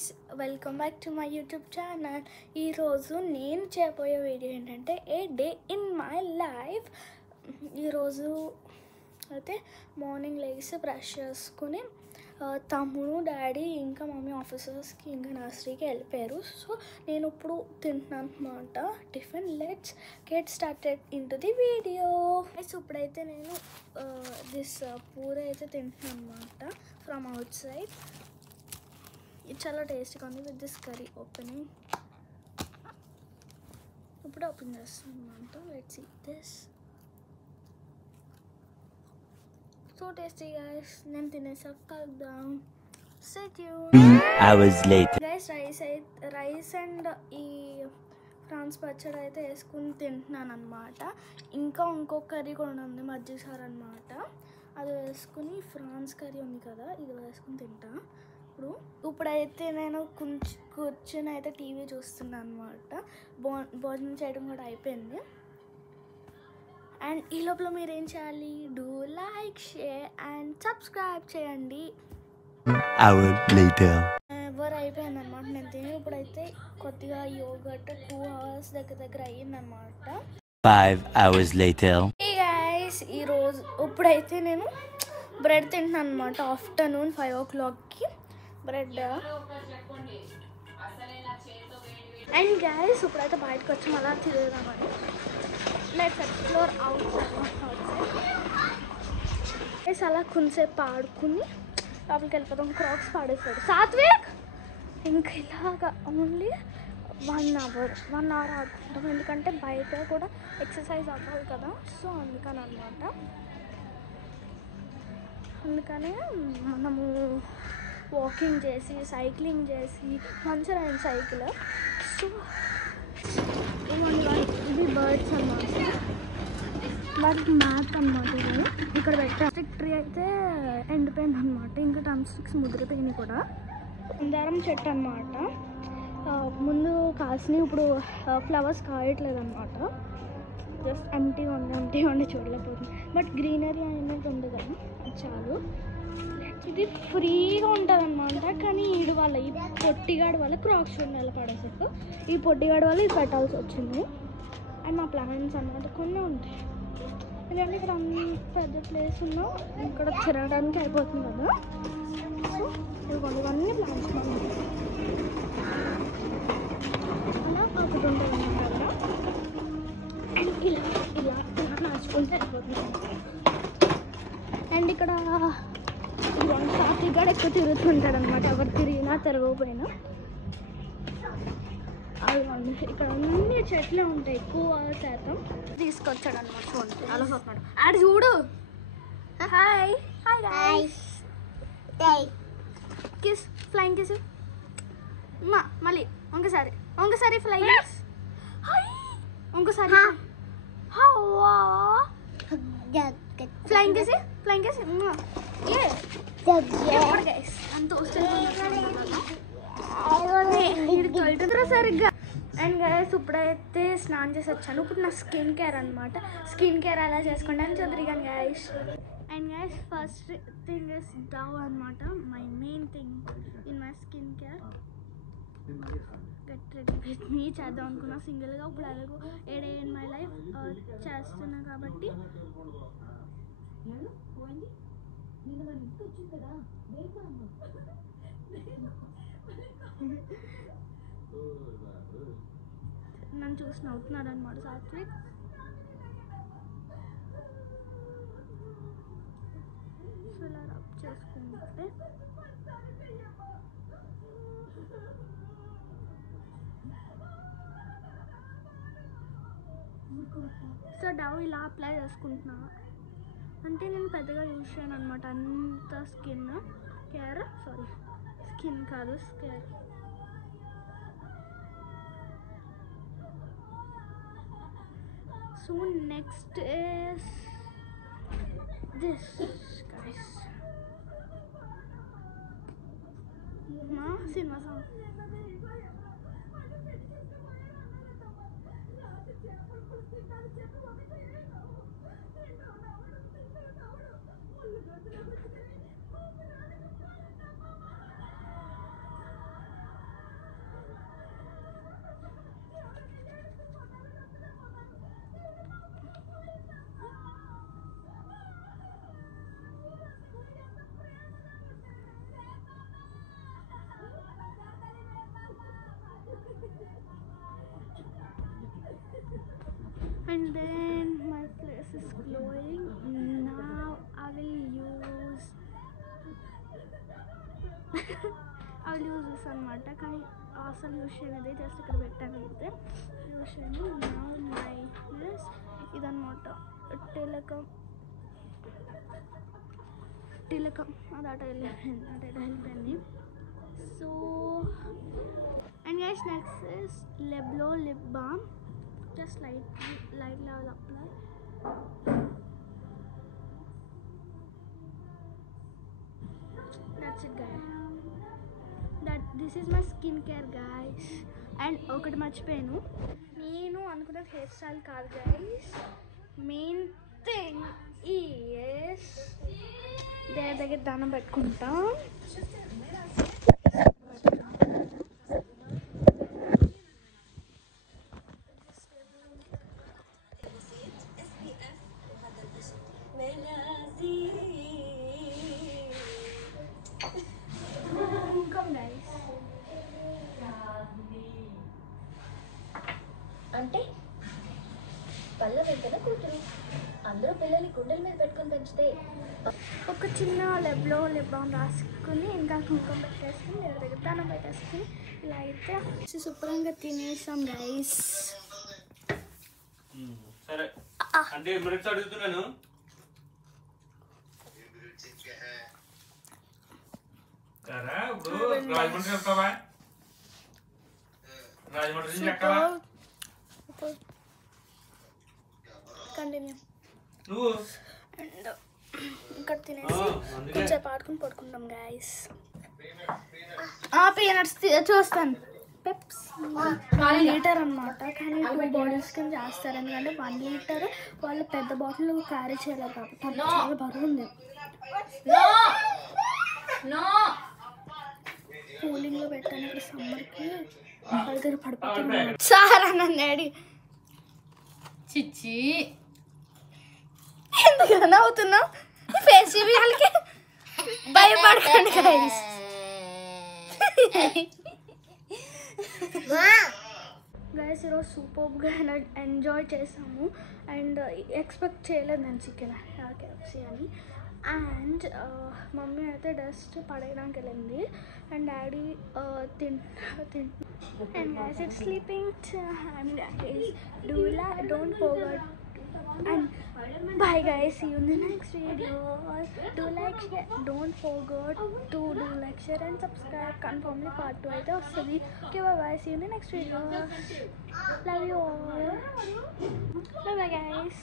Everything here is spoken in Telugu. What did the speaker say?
guys, welcome back to my YouTube channel. ఈ రోజు నేను చేయబోయే వీడియో ఏంటంటే ఏ డే ఇన్ మై లైఫ్. ఈరోజు అయితే మార్నింగ్ లేచి బ్రష్ చేసుకుని తమ్ముడు డాడీ ఇంకా మమ్మీ ఆఫీసర్స్కి ఇంకా నర్సరీకి వెళ్ళిపోయారు. సో నేను ఇప్పుడు తింటున్నాను అనమాట tiffin. Let's get started in to the video. ఇప్పుడైతే నేను దిస్ పూరి అయితే తింటున్నాను అనమాట ఫ్రమ్ అవుట్ సైడ్. ఇది చాలా టేస్టీగా ఉంది విత్ దిస్ కర్రీ ఓపెనింగ్. ఇప్పుడు ఓపెన్ చేస్తాను అనమాట. Let's see this. So tasty guys. నేను తినేసాక కలుద్దాం. Stay tune. Hours later. Guys rice and ఈ ఫ్రాన్స్ పచ్చడి అయితే వేసుకుని తింటున్నాను అనమాట. ఇంకా ఇంకొక కర్రీ కూడా ఉంది మజ్జిసారు అనమాట. అది వేసుకుని ఫ్రాన్స్ కర్రీ ఉంది కదా, ఇది వేసుకుని తింటా. ఇప్పుడైతే నేను కూర్చొని అయితే టీవీ చూస్తున్నాను అనమాట. భోజనం చేయడం కూడా అయిపోయింది. అండ్ ఈ లోపల మీరు ఏం చేయాలి, do like, share and subscribe చేయండి. Hour later. ఎవరు అయిపోయింది అనమాట నేను తిని. ఇప్పుడైతే కొద్దిగా యోగట్ 2 hours దగ్గర అయ్యిందనమాట. 5 hours later. హే గైస్, ఈరోజు ఇప్పుడైతే నేను బ్రెడ్ తింటున్నాను అనమాట. ఆఫ్టర్నూన్ 5 o'clockకి బ్రెడ్. అండ్ గైస్ ఇప్పుడైతే బయటకు వచ్చి మళ్ళీ తిరుగుదామని. Let's explore outside. అలా కొంచెంసేపు ఆడుకుని లోపలికి వెళ్ళిపోతాం. క్రాక్స్ పాడేస్తాడు సాత్విక్. ఇంకా ఇలాగా ఓన్లీ 1 hour ఆడుకుంటాం. ఎందుకంటే బయట కూడా ఎక్సర్సైజ్ అవ్వాలి కదా, సో అందుకని అనమాట. అందుకనే మనము వాకింగ్ చేసి సైక్లింగ్ చేసి మంచిగా అయింది సైకిల్. సో ఇవి బర్డ్స్ అన్నమాట. వాటికి మ్యాప్ అనమాట. ఇది ఇక్కడ ప్లాస్టిక్ ట్రీ అయితే ఎండిపోయింది అనమాట. ఇంకా టమ్ స్టిక్స్ ముదిరిపోయినాయి కూడా. మందారం చెట్టు అనమాట. ముందు కాసినవి, ఇప్పుడు ఫ్లవర్స్ కాయట్లేదు అనమాట. జస్ట్ ఎంటీగా ఉండి చూడలేకపోతుంది. బట్ గ్రీనరీ అనేది ఉంది కదా, అది చాలు. ఇది ఫ్రీగా ఉంటుంది అనమాట. కానీ ఈడు వాళ్ళ ఈ పొట్టిగాడు వల్ల క్రాక్స్ చూడాలి పడేసరికి. ఈ పొట్టిగాడు వల్ల ఇది పెట్టాల్సి వచ్చింది. అండ్ మా ప్లాన్స్ అన్నమాట కొన్ని ఉంటాయి. ఎందుకంటే ఇక్కడ అంత పెద్ద ప్లేస్ ఉన్నా ఇక్కడ తిరగడానికి అయిపోతుంది కదా. సో ఇవన్నీ ప్లాన్స్ అలా ఒకటి ఉంటుంది అన్నమాట. అండ్ ఇలా నడుచుకుంటే అయిపోతుంది. అండ్ ఇక్కడ సాత్విక్ కూడా ఎక్కువ తిరుగుతుంటాడు అనమాట. ఎవరు తిరిగినా తిరగకపోయినా. అదిగోండి ఇక్కడ అన్ని చెట్లే ఉంటాయి ఎక్కువ శాతం. తీసుకొచ్చాడు అనమాట. చూడండి అలా పోతున్నాడు. ఆడ చూడు. Hi hi guys. Kiss, flying kiss. మళ్ళీ ఇంకోసారి ఫ్లైంగ్ కిస్. ఇంకోసారి ఫ్లైంగ్ కిస్. అంత సరిగ్గా. అండ్ గైస్ ఇప్పుడైతే స్నానం చేసి వచ్చాను. ఇప్పుడు నా స్కిన్ కేర్ అనమాట. స్కిన్ కేర్ ఎలా చేసుకుంటాను చూద్దరు కానీ guys. And guys first thing is Dove అనమాట. My main thing in my skin care. Get ready with me చేద్దాం అనుకున్నా సింగిల్గా. ఇప్పుడు అలాగో a day in my life చేస్తున్నా కాబట్టి. నన్ను చూసి నవ్వుతున్నాడు అనమాట సాత్విక్. సో ఇలా రబ్ చేసుకుంటే సో డవ్ ఇలా అప్లై చేసుకుంటున్నా. అంటే నేను పెద్దగా యూజ్ చేయను అనమాట. అంత స్కిన్ కాదు scare. So next is this guys. మా సినిమా సాంగ్. అస్సలు యూజ్ చేస్తాను అనమాట, కానీ అసలు యూజ్ చేయలేదు, జస్ట్ ఇక్కడ పెట్టాను అంతే. యూజ్ చేయను. మై ఇదన్నమాట టిలకం అది అటు వెళ్ళిపోయింది. So and guys next is Labello lip balm. Just light level apply. That's it guys. This is my skincare guys. And ఒకటి మర్చిపోయాను, నేను అనుకున్నది హెయిర్ స్టైల్ కాదు గైస్. మెయిన్ థింగ్ ఈస్ దేవుడి దగ్గర దండం పెట్టుకుంటాం. అంటే పళ్ళ వెంటనే కూతురు, అందరూ పిల్లల్ని గుండెల మీద పెట్టుకొని పెంచితే ఒక చిన్న లిప్ బామ్ రాసుకుని ఇంకా కుంకుమ పెట్టేసుకుని దేవుడి దగ్గర దండం పెట్టేసుకుని ఇలా అయితే శుభ్రంగా తినేసాం గైస్. సరే అంటే మినిట్స్ అడుగుతున్నాను. సరే ఇప్పుడు రాజమండ్రి వెళ్తావా? రాజమండ్రి నుంచి ఎక్కాలా? కంటిన్యూ. నువ్వు అండ్ ఇక్కడ తినేసి కొంచెం ఆడుకుని పడుకుంటాం గైస్. పీనట్స్ చూస్తాను. పెప్స్ 1 లీటర్ అనమాట, కానీ 2 బాటిల్స్ కింద చేస్తారు. ఎందుకంటే 1 లీటర్ వాళ్ళు పెద్ద బాటిల్ క్యారీ చేయలేరు కాబట్టి అది చాలా బరువు ఉంది. కూలింగ్లో పెట్టాను ఇక్కడ సమ్మర్కి, వాళ్ళ దగ్గర పడిపోతున్నాను సార్ అన్న డాడీ. చిచ్చి ఎందుకన్నా అవుతున్నావు? ఫేస్ వాళ్ళకి భయపడకండి గైస్. గైస్ ఈరోజు సూపర్గా ఎంజాయ్ చేసాము. అండ్ ఎక్స్పెక్ట్ చేయలేదు నేను చికెన్ KFC అని. అండ్ మమ్మీ అయితే డస్ట్ పడేయడానికి వెళ్ళింది and daddy and guys it's sleeping time guys. Don't forget and bye guys, see you in the next video. Don't forget to do like, share and subscribe. Confirmly part 2 అయితే వస్తుంది. Okay bye, see you in the next video. Love you all. Bye guys.